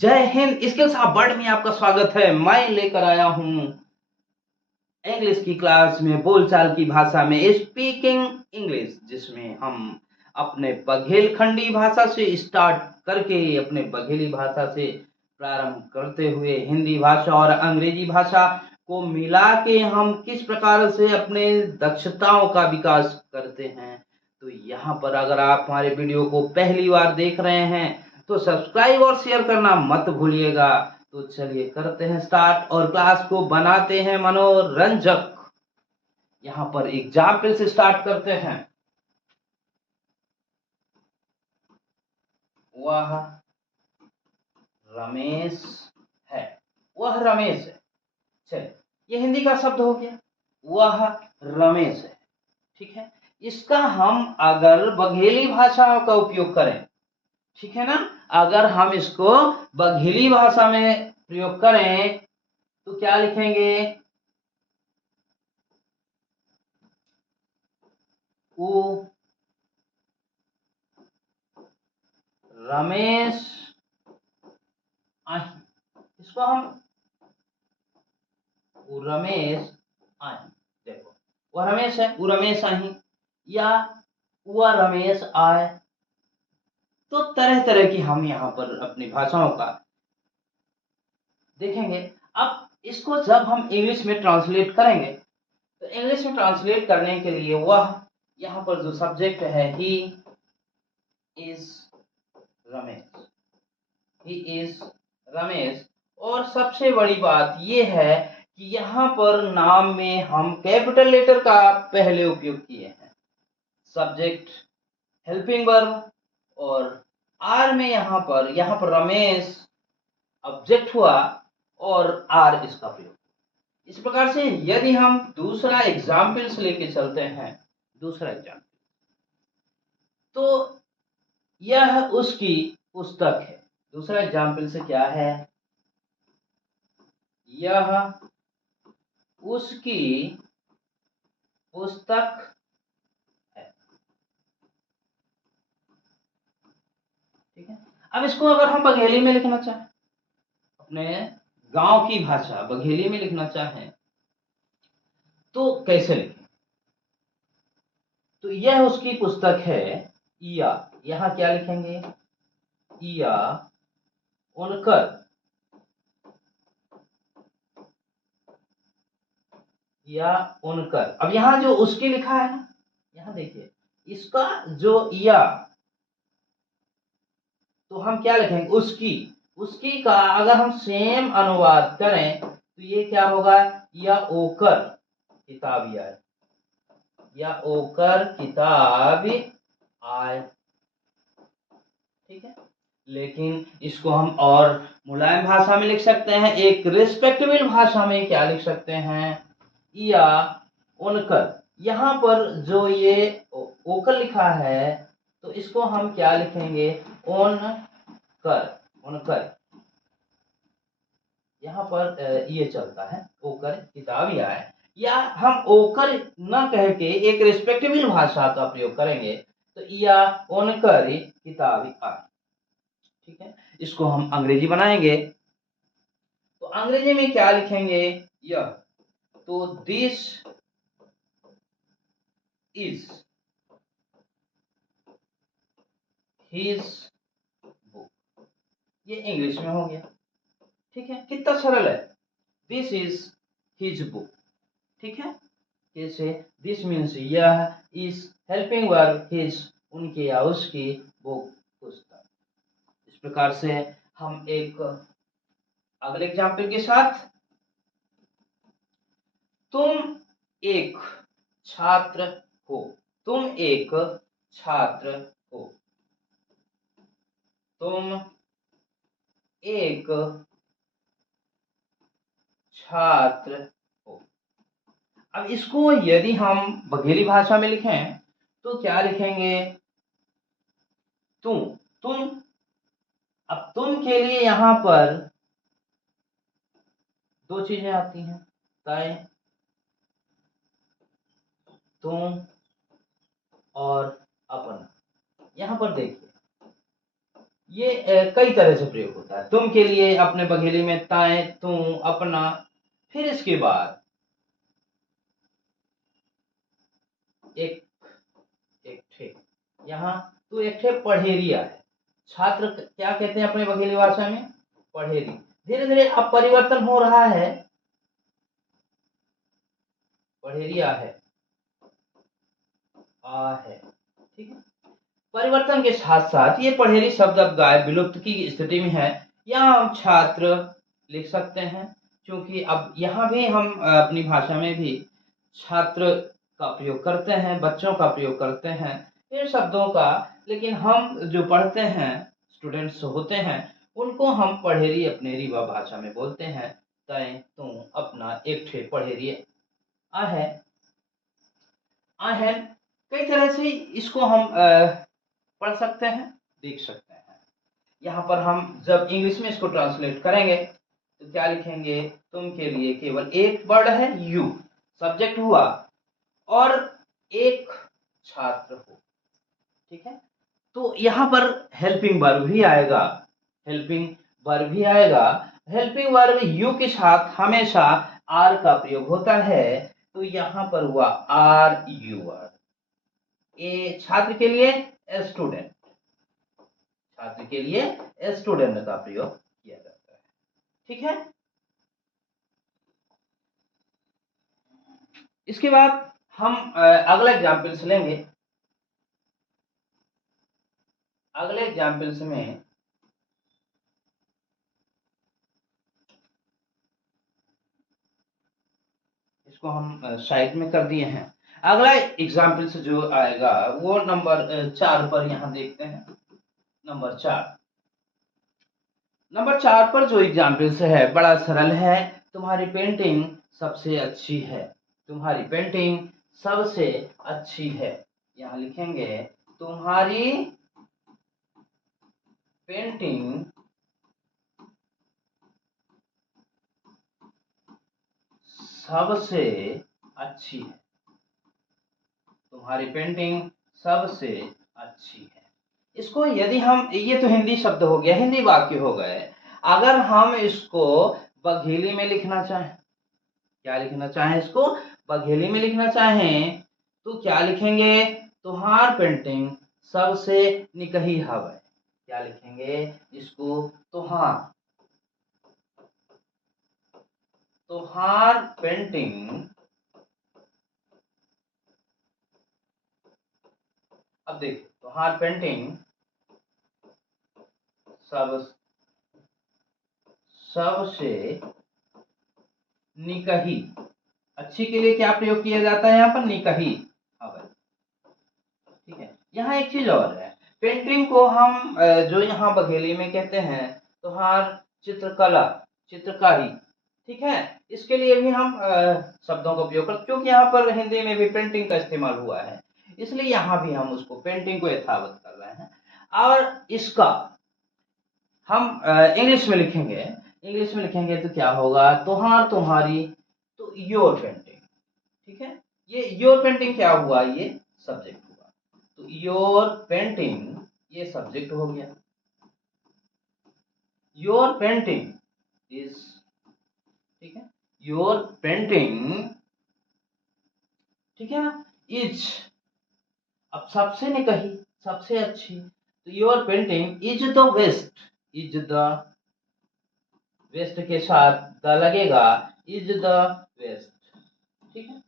जय Hind. Skills hub world में आपका स्वागत है। मैं लेकर आया हूँ इंग्लिश की क्लास में बोलचाल की भाषा में स्पीकिंग इंग्लिश, जिसमें हम अपने बघेलखंडी भाषा से स्टार्ट करके अपने बघेली भाषा से प्रारंभ करते हुए हिंदी भाषा और अंग्रेजी भाषा को मिला के हम किस प्रकार से अपने दक्षताओं का विकास करते हैं। तो यहाँ पर अगर आप हमारे वीडियो को पहली बार देख रहे हैं तो सब्सक्राइब और शेयर करना मत भूलिएगा। तो चलिए करते हैं स्टार्ट और क्लास को बनाते हैं मनोरंजक। यहाँ पर एग्जाम्पल से स्टार्ट करते हैं। वह रमेश है। वह रमेश है। चलिए, ये हिंदी का शब्द हो गया। वह रमेश है। ठीक है, इसका हम अगर बघेली भाषा का उपयोग करें, ठीक है ना, अगर हम इसको बघेली भाषा में प्रयोग करें तो क्या लिखेंगे? वो रमेश आही। इसको हम वो रमेश आही। देखो, वह रमेश है, वो रमेश आही, या वह रमेश आए। तो तरह तरह की हम यहाँ पर अपनी भाषाओं का देखेंगे। अब इसको जब हम इंग्लिश में ट्रांसलेट करेंगे तो इंग्लिश में ट्रांसलेट करने के लिए वह, यहाँ पर जो सब्जेक्ट है he is Ramesh, he is Ramesh. और सबसे बड़ी बात यह है कि यहाँ पर नाम में हम कैपिटल लेटर का पहले उपयोग किए हैं, सब्जेक्ट हेल्पिंग वर्ब, और आर में यहाँ पर रमेश ऑब्जेक्ट हुआ और आर इसका प्रयोग। इस प्रकार से यदि हम दूसरा एग्जाम्पल्स लेके चलते हैं, दूसरा एग्जाम्पल, तो यह उसकी पुस्तक है। दूसरा एग्जाम्पल से क्या है? यह उसकी पुस्तक है। ठीक है, अब इसको अगर हम बघेली में लिखना चाहें, अपने गांव की भाषा बघेली में लिखना चाहें तो कैसे लिखें? तो यह उसकी पुस्तक है, या यहाँ क्या लिखेंगे? या उनकर, या उनकर। अब यहाँ जो उसकी लिखा है ना, यहाँ देखिए, इसका जो या, तो हम क्या लिखेंगे? उसकी। उसकी का अगर हम सेम अनुवाद करें तो ये क्या होगा? या ओकर किताब आए, या ओकर किताब आए। ठीक है, लेकिन इसको हम और मुलायम भाषा में लिख सकते हैं, एक रिस्पेक्टेबल भाषा में क्या लिख सकते हैं? या उनकर। यहाँ पर जो ये ओकर लिखा है तो इसको हम क्या लिखेंगे? ओन कर, उनकर। यहाँ पर ये चलता है ओकर किताब आए, या हम ओकर न कह के एक रिस्पेक्टेबल भाषा का प्रयोग करेंगे तो या उनकर किताब आए। ठीक है, इसको हम अंग्रेजी बनाएंगे तो अंग्रेजी में क्या लिखेंगे? यह, तो दिस इज हिज बुक। ये इंग्लिश में हो गया। ठीक है, कितना सरल है। This is his book. ठीक है, कैसे? दिस मीन्स यह, इज हेल्पिंग वर्ब हिज, उनकी या उसकी, बुक पुस्तक। इस प्रकार से हम एक अगले एग्जाम्पल के साथ, तुम एक छात्र हो। तुम एक छात्र हो। तुम एक छात्र हो। अब इसको यदि हम बघेली भाषा में लिखें तो क्या लिखेंगे? तुम। अब तुम के लिए यहां पर दो चीजें आती हैं, तय, तुम और अपना। यहां पर देखिए, ये कई तरह से प्रयोग होता है। तुम के लिए, अपने बघेली में, ताए, तू, अपना। फिर इसके बाद एक एक ठे, यहाँ तू एक ठे पढ़ेरिया है। छात्र क्या कहते हैं अपने बघेली भाषा में? पढ़ेरी। धीरे धीरे अब परिवर्तन हो रहा है, पढ़ेरिया है, आ है। ठीक है, परिवर्तन के साथ साथ ये पढ़ेरी शब्द अब गायब, विलुप्त की स्थिति में है। यहाँ हम छात्र लिख सकते हैं, क्योंकि अब यहाँ भी हम अपनी भाषा में भी छात्र का प्रयोग करते हैं, बच्चों का प्रयोग करते हैं इन शब्दों का। लेकिन हम जो पढ़ते हैं, स्टूडेंट्स होते हैं, उनको हम पढ़ेरी अपनेरी व भाषा में बोलते हैं। तय, तू, अपना, एक ठे, पढ़ेरी, आहे, आहे। कई तरह से इसको हम पढ़ सकते हैं, देख सकते हैं। यहाँ पर हम जब इंग्लिश में इसको ट्रांसलेट करेंगे तो क्या लिखेंगे? तुम के लिए केवल एक वर्ड है, यू, सब्जेक्ट हुआ, और एक छात्र हो। ठीक है, तो यहाँ पर हेल्पिंग वर्ब भी आएगा, हेल्पिंग वर्ब भी आएगा। हेल्पिंग वर्ब यू के साथ हमेशा आर का प्रयोग होता है, तो यहाँ पर हुआ आर यू आर। ए छात्र के लिए स्टूडेंट, छात्र के लिए स्टूडेंट का प्रयोग किया जाता है। ठीक है, इसके बाद हम अगला एग्जाम्पल्स लेंगे। अगले एग्जाम्पल्स में इसको हम साइड में कर दिए हैं। अगला एग्जाम्पल्स जो आएगा वो नंबर 4 पर यहाँ देखते हैं। नंबर 4 पर जो एग्जाम्पल्स है बड़ा सरल है। तुम्हारी पेंटिंग सबसे अच्छी है, तुम्हारी पेंटिंग सबसे अच्छी है। यहाँ लिखेंगे तुम्हारी पेंटिंग सबसे अच्छी है, तुम्हारी पेंटिंग सबसे अच्छी है। इसको यदि हम, ये तो हिंदी शब्द हो गया, हिंदी वाक्य हो गए। अगर हम इसको बघेली में लिखना चाहें, क्या लिखना चाहें? इसको बघेली में लिखना चाहें तो क्या लिखेंगे? तुहार पेंटिंग सबसे निकही हवे। क्या लिखेंगे इसको? तुहार, तुहार पेंटिंग, अब देखिए, तुहार पेंटिंग सब सबसे निकही, अच्छी के लिए क्या प्रयोग किया जाता है यहाँ पर? निकही हवे। ठीक है, यहाँ एक चीज और है। पेंटिंग को हम जो यहाँ बघेली में कहते हैं तुहार चित्रकला, चित्रकारी। ठीक है, इसके लिए भी हम शब्दों का उपयोग करते, क्योंकि यहाँ पर हिंदी में भी पेंटिंग का इस्तेमाल हुआ है, इसलिए यहाँ भी हम उसको, पेंटिंग को यथावत कर रहे हैं। और इसका हम इंग्लिश में लिखेंगे, इंग्लिश में लिखेंगे तो क्या होगा? तुहार, तुम्हारी, तो योर पेंटिंग। ठीक है, ये योर पेंटिंग क्या हुआ? ये सब्जेक्ट हुआ, तो योर पेंटिंग ये सब्जेक्ट हो गया। योर पेंटिंग इज, ठीक है, योर पेंटिंग, ठीक है ना, इज, अब सबसे ने कही सबसे अच्छी, तो your painting is the best, is the, west के साथ द लगेगा, इज द वेस्ट। ठीक है,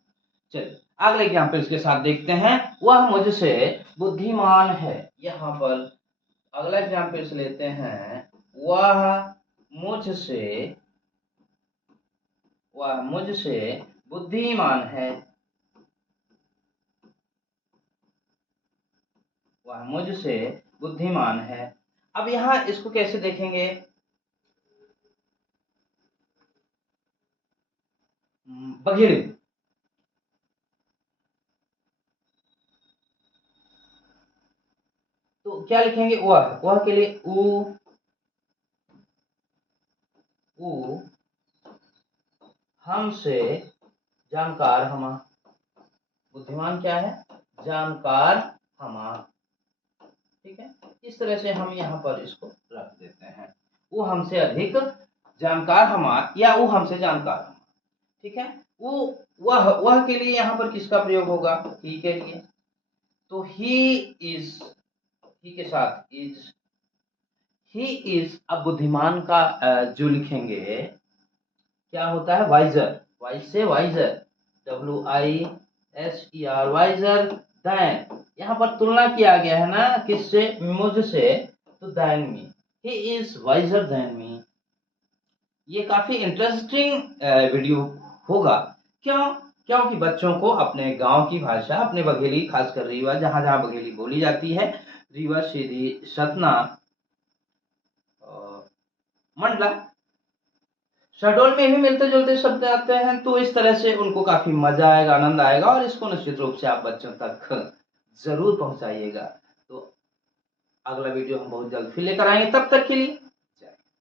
चलिए अगले एग्जाम्पल्स के साथ देखते हैं। वह मुझसे बुद्धिमान है। यहाँ पर अगला एग्जाम्पल्स लेते हैं। वह मुझसे, वह मुझसे बुद्धिमान है, वह मुझसे बुद्धिमान है। अब यहाँ इसको कैसे देखेंगे? बघेली, तो क्या लिखेंगे? वह के लिए उ, उ, हमसे जानकार हमा, बुद्धिमान क्या है? जानकार हमा। ठीक है, इस तरह से हम यहाँ पर इसको रख देते हैं। वो हमसे अधिक जानकार हमारा, या वो हमसे जानकार हमारा, ठीक है। वो वह के लिए यहाँ पर किसका प्रयोग होगा, ही के लिए। तो ही इज, ही के साथ इज, ही इज। अब बुद्धिमान का जो लिखेंगे क्या होता है, वाइजर, वाइज से वाइजर, WISER, वाइजर देन। यहाँ पर तुलना किया गया है ना, किससे, मुझसे, तो than me, he is visor than me. ये काफी इंटरेस्टिंग वीडियो होगा। क्यों? क्योंकि बच्चों को अपने गांव की भाषा, अपने बघेली, खासकर रीवा, जहां जहां बघेली बोली जाती है, रीवा, सीधी, सतना, मंडला, शहडोल में भी मिलते जुलते शब्द आते हैं। तो इस तरह से उनको काफी मजा आएगा, आनंद आएगा, और इसको निश्चित रूप से आप बच्चों तक जरूर पहुंचाइएगा। तो अगला वीडियो हम बहुत जल्द फिर लेकर आएंगे, तब तक के लिए